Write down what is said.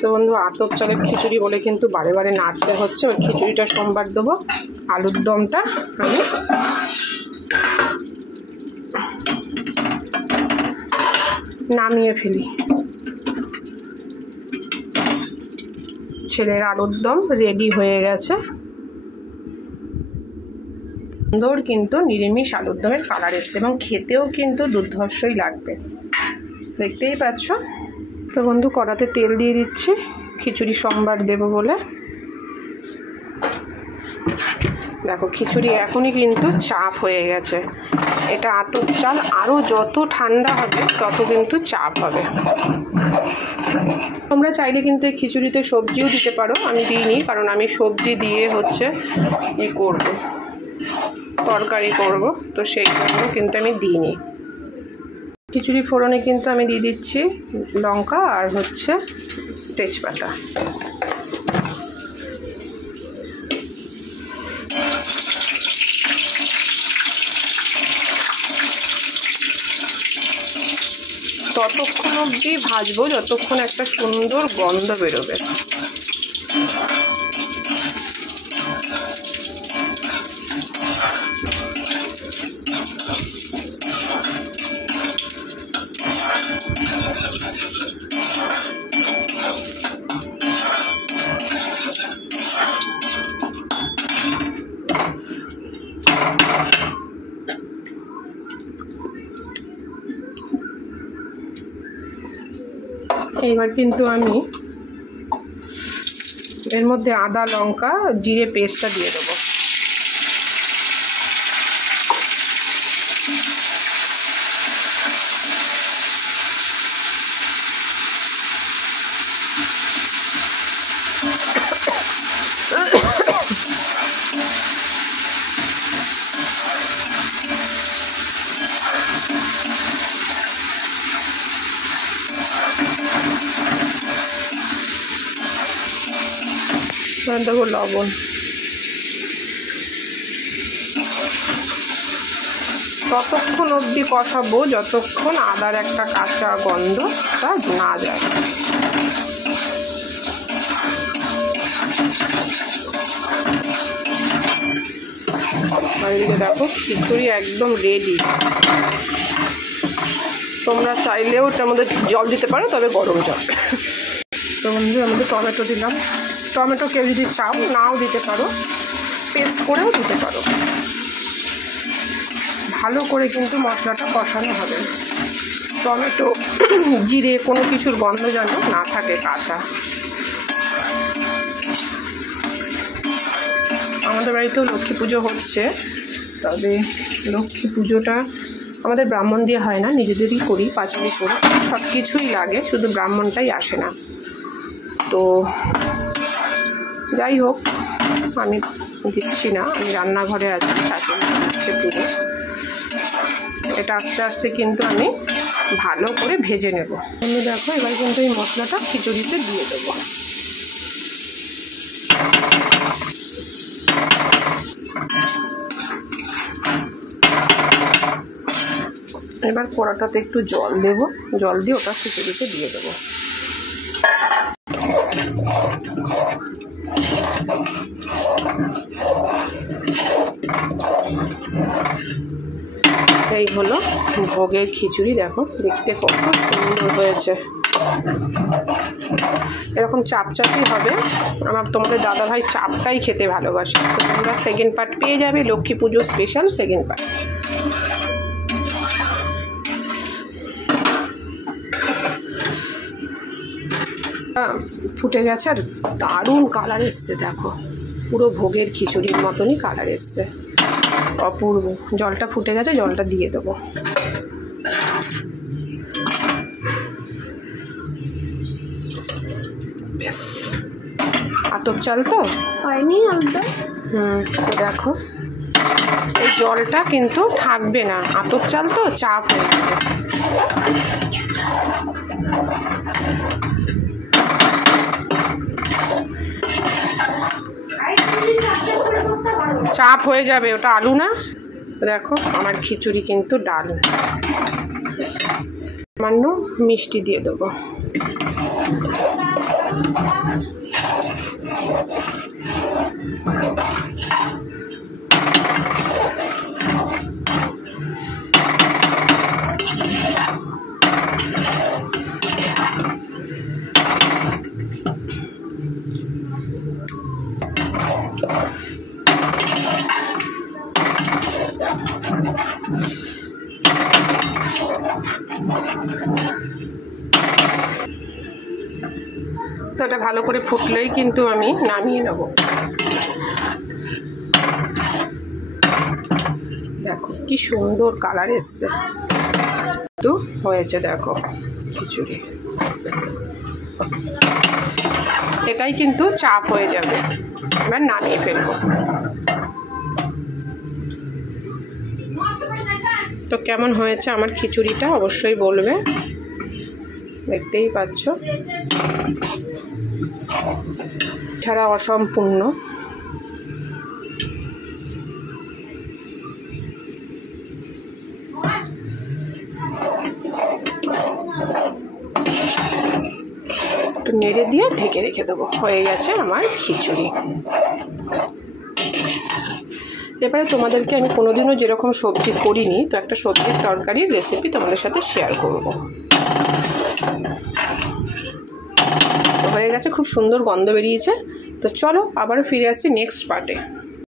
তো বন্ধু আতপ চালের খিচুড়ি বলে কিন্তু বারে বারে নাড়তে হচ্ছে। ওই খিচুড়িটা সোমবার দেবো, আলুর দমটা আমি নামিয়ে ফেলি। ছেলের আলুর দম রেডি হয়ে গেছে। সুন্দর কিন্তু নিরামিষ আলুর দমের কালার এসছে এবং খেতেও কিন্তু দুর্ধর্ষই লাগবে, দেখতেই পাচ্ছ। তো বন্ধু কড়াতে তেল দিয়ে দিচ্ছি, খিচুড়ি সোমবার দেবো বলে। দেখো খিচুড়ি এখনই কিন্তু চাপ হয়ে গেছে। এটা আতপ চাল, আরও যত ঠান্ডা হবে তত কিন্তু চাপ হবে। তোমরা চাইলে কিন্তু এই খিচুড়িতে সবজিও দিতে পারো, আমি দিইনি কারণ আমি সবজি দিয়ে হচ্ছে করবো, তরকারি করব, তো সেই জন্য কিন্তু আমি দিইনি। খিচুড়ি ফোড়নে কিন্তু আমি দিয়ে দিচ্ছি লঙ্কা আর হচ্ছে তেজপাতা। ততক্ষণ অবধি ভাজবো যতক্ষণ একটা সুন্দর গন্ধ বেরোবে। এইবার কিন্তু আমি এর মধ্যে আদা লঙ্কা জিরে পেস্টটা দিয়ে দেবো। দেবো লবণ। ততক্ষণ অবধি কষাবো যতক্ষণ আদার একটা কাঁচা গন্ধটা না যায়। আর এদিকে দেখো খিচুড়ি একদম রেডি। তোমরা চাইলেও ওটার মধ্যে জল দিতে পারো, তবে গরম জল। তো বন্ধু এর মধ্যে টমেটো দিলাম। টমেটো কেউ যদি চাও নাও দিতে পারো, পেস্ট করেও দিতে পারো। ভালো করে কিন্তু মশলাটা কষানো হবে। টমেটো জিরে কোনো কিছুর গন্ধ যেন না থাকে কাঁচা। আমাদের বাড়িতেও লক্ষ্মী পুজো হচ্ছে, তবে লক্ষ্মী পুজোটা আমাদের ব্রাহ্মণ দিয়ে হয় না, নিজেদেরই করি, পাঁচালি করি, সব কিছুই লাগে, শুধু ব্রাহ্মণটাই আসে না। তো যাই হোক, আমি দিচ্ছি না, আমি রান্নাঘরে আছি, শাশুড়ি হচ্ছে পুজো। এটা আস্তে আস্তে কিন্তু আমি ভালো করে ভেজে নেব। আমি দেখো এবার কিন্তু এই মশলাটা খিচুড়িতে দিয়ে দেবো। এবার কড়াটাতে একটু জল দেব, জল দিয়ে ওটা খিচুড়িতে দিয়ে দেবো। এই হলো ভোগের খিচুড়ি। দেখো দেখতে কত সুন্দর হয়েছে। এরকম চাপ চাপই হবে। তোমাদের দাদাভাই চাপটাই খেতে ভালোবাসে। তো তোমরা সেকেন্ড পার্ট পেয়ে যাবে, লক্ষ্মী পুজো স্পেশাল সেকেন্ড পার্ট। ফুটে গেছে আর দারুণ কালার এসছে। দেখো পুরো ভোগের খিচুড়ির মতনই কালার এসছে, অপূর্ব। জলটা ফুটে গেছে, জলটা দিয়ে দেবো। বেশ, আতপ চাল তো হয়নি একদম। তো দেখো এই জলটা কিন্তু থাকবে না, আতপ চাল তো চাপ হয়ে যাবে। চাপ হয়ে যাবে, ওটা আলু না। দেখো আমার খিচুড়ি কিন্তু ডাল। সামান্য মিষ্টি দিয়ে দেবো। তো এটা ভালো করে ফুটলেই কিন্তু আমি নামিয়ে নেব। দেখো কি সুন্দর কালার এসছে, তো হয়েছে দেখো খিচুড়ি। এটাই কিন্তু চাপ হয়ে যাবে, এবার নামিয়ে ফেলবো। তো কেমন হয়েছে আমার খিচুড়িটা অবশ্যই বলবে, দেখতেই পাচ্ছ ছাড়া অসম্পূর্ণ। একটু নেড়ে দিয়ে ঢেকে রেখে দেবো, হয়ে গেছে আমার খিচুড়ি। এবারে তোমাদেরকে আমি কোনোদিনও যেরকম সবজি করিনি, তো একটা সবজির তরকারির রেসিপি তোমাদের সাথে শেয়ার করব। তো হয়ে গেছে, খুব সুন্দর গন্ধ বেরিয়েছে। তো চলো আবারও ফিরে আসছি নেক্সট পার্টে।